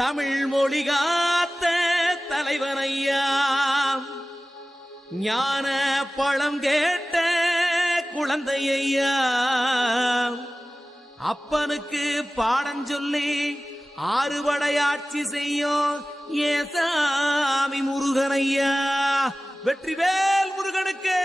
தமிழ் மொழி காத்த தலைவனையா, ஞான பழம் கேட்ட குழந்தையா, அப்பனுக்கு பாடம் சொல்லி ஆறுபடையாட்சி செய்யும் ஏசாமி முருகனையா. வெற்றிவேல் முருகனுக்கு.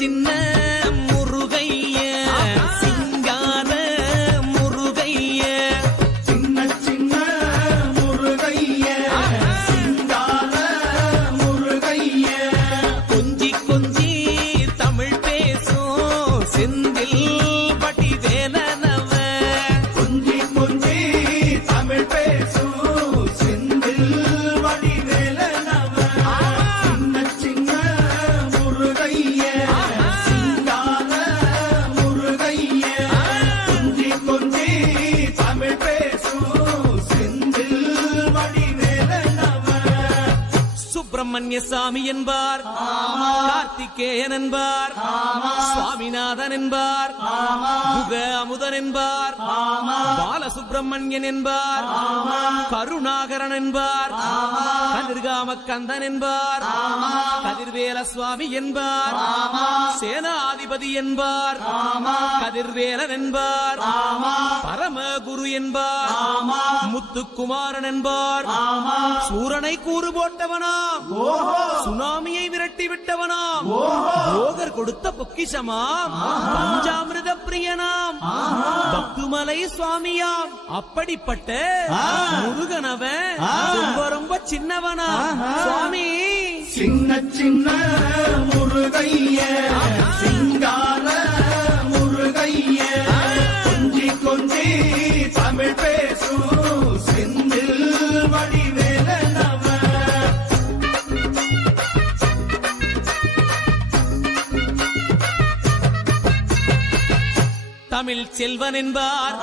சின்ன முருகைய சிங்கார முருகைய, சின்ன சின்ன முருகைய சிங்கார முருகைய, கொஞ்சி கொஞ்சி தமிழ் பேசும் செந்தில் பட்டி வேலனவ, கொஞ்சி கொஞ்சி தமிழ் பேசும் செந்தில் வடிவேலனவ, சின்ன சின்ன முருகைய சிங்கார முருகைய, கொஞ்சி கொஞ்சி தமிழ் பேசும் செந்தில் வடிவேலனவ. சுப்பிரமணிய சாமி என்பார், கார்த்திகேயன் என்பார், சுவாமிநாதன் என்பார், முக அமுதன் என்பார், பாலசுப்பிரமணியன் என்பார், கருணாகரன் என்பார், கதிர்காம கந்தன் என்பார், கதிர்வேல சுவாமி என்பார், சேனாதிபதி என்பார், கதிர்வேலன் என்பார், பரமகுரு என்பார், முத்துக்குமாரன் என்பார், சூரனை கூறு போட்டவனாம், சுனாமியை விரட்டி விட்டவனாம், போகர் கொடுத்த பொக்கிஷமாம், பஞ்சாமிர்த பிரியனாம், பக்துமலை சுவாமியாம். அப்படிப்பட்ட முருகனவன் ரொம்ப ரொம்ப சின்னவனா சுவாமி. சின்ன சின்ன முருகைய சிங்கார முருகைய, கொஞ்சி கொஞ்சி தமிழ் பேசும் செந்தில் வடிவேலனவ. தமிழ் செல்வன் என்பார்,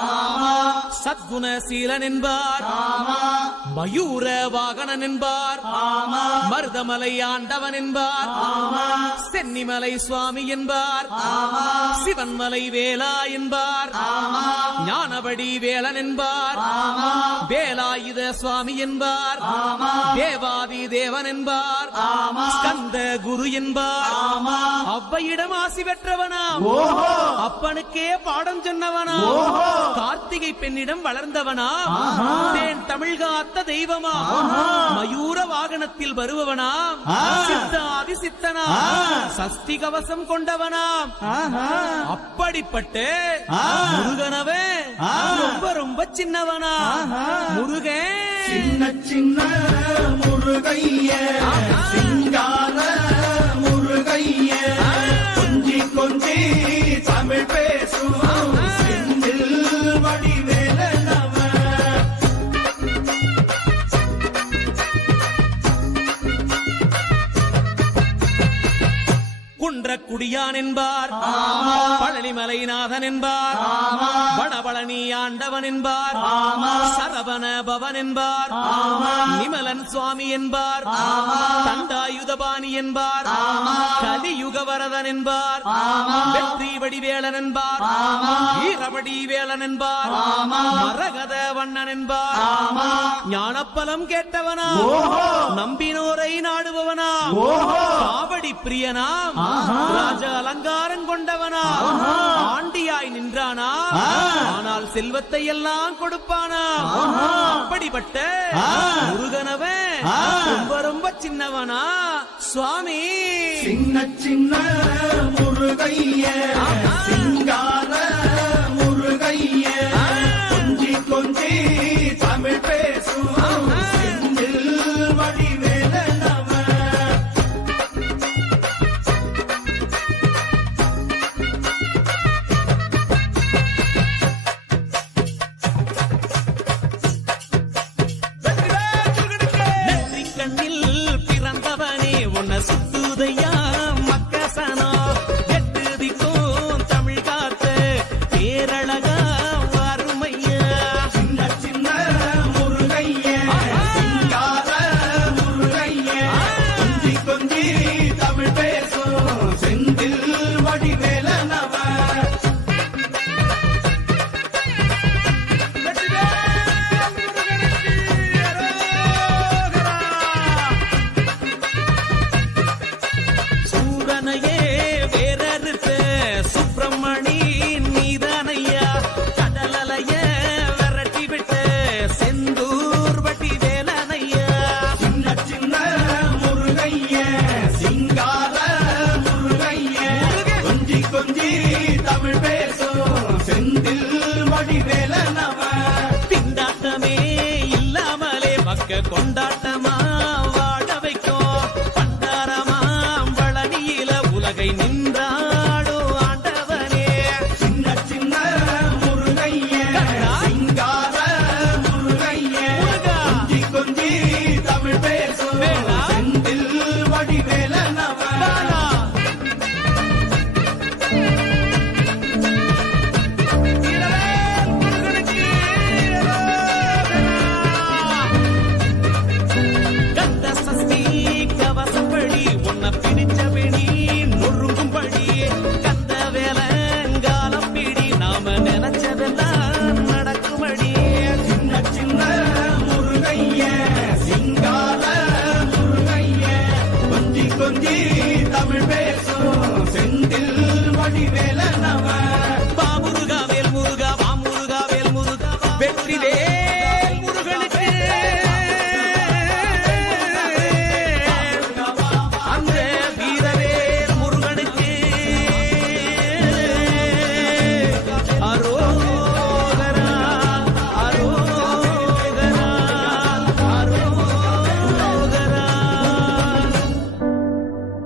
சத்குணசீலன் என்பார், மயூர வாகனன் என்பார், மருதமலை ஆண்டவன் என்பார், சென்னிமலை சுவாமி என்பார், சிவன்மலை வேலா என்பார், ஞானபடி வேலன் என்பார், வேலாயுத சுவாமி என்பார், தேவாதி தேவன் என்பார், ஸ்கந்த குரு என்பார், அவ்வையிடம் ஆசி பெற்றவனாம், அப்பனுக்கே பாடம் சொன்னவனா, கார்த்திகை பெண்ணிடம் வளர்ந்தவனா, தேன் தமிழ் காத்த தெய்வமா, மயூர வாகனத்தில் வருபவனாம், சித்தாதி சித்தனா, சஷ்டி கவசம் கொண்டவனாம். அப்படிப்பட்ட முருகனவே ரொம்ப ரொம்ப சின்னவனா முருகன். சின்ன சின்ன முருகைய சிங்கார முருகைய, கொஞ்சி கொஞ்சி தமிழ் பேசும் செந்தில் வடிவேலனவ. குன்றக்குடியான் என்பார், பழனிமலைநாதன் என்பார், வடபழனி ஆண்டவன் என்பார், சரவண பவன் என்பார், நிமலன் சுவாமி என்பார், தண்டாயுதபாணி என்பார், கலியுக வரதன் என்பார், வெற்றி வடிவேலன் என்பார், வீரபடி வேலன் என்பார், மரகத வண்ணன் என்பார், ஞானப்பலம் கேட்டவனா, நம்பினோரை நாடுபவனா, காவடி பிரியனாம், ராஜ அலங்காரம் கொண்டவனா, ஆண்டியாய் நின்றானா, ஆனால் செல்வத்தை எல்லாம் கொடுப்பானா. அப்படிப்பட்ட முருகனவன் ரொம்ப ரொம்ப சின்னவனா சுவாமி. சின்ன சின்ன முருகைய சிங்கார முருகைய, கொஞ்சி கொஞ்சி தமிழ் பேசும் செந்தில் வடிவேலனவ. சுத்துதையா மக்கசனோ, எட்டு திக்கும் கொஞ்சி தமிழ் பேசும் செந்தில் வடிவேலனவ திண்டாட்டமே இல்லாமலே மக்க கொண்டாட்டமா வாழ வைக்கும் பண்டாரமாம் பழனியில உலகை நின்றாடும் ஆண்டவனே. சின்ன சின்ன முருகைய சிங்கார முருகைய முருகா. கொஞ்சி கொஞ்சி தமிழ் பேசும் வேலா. செந்தில் வடிவேலனவ பாலா. வீரவேல் முருகனுக்கு கந்த சஷ்டி கவசப்படி உன்னை பிடிச்சபடி நொறுங்கும்படி கந்த வேலங்காலம் பிடி நாம நினைச்சதெல்லாம் நடக்கும்படி. சின்ன சின்ன முருகைய சிங்கார முருகைய கொஞ்சி கொஞ்சி தமிழ் பேசும் செந்தில் வடிவேலனவ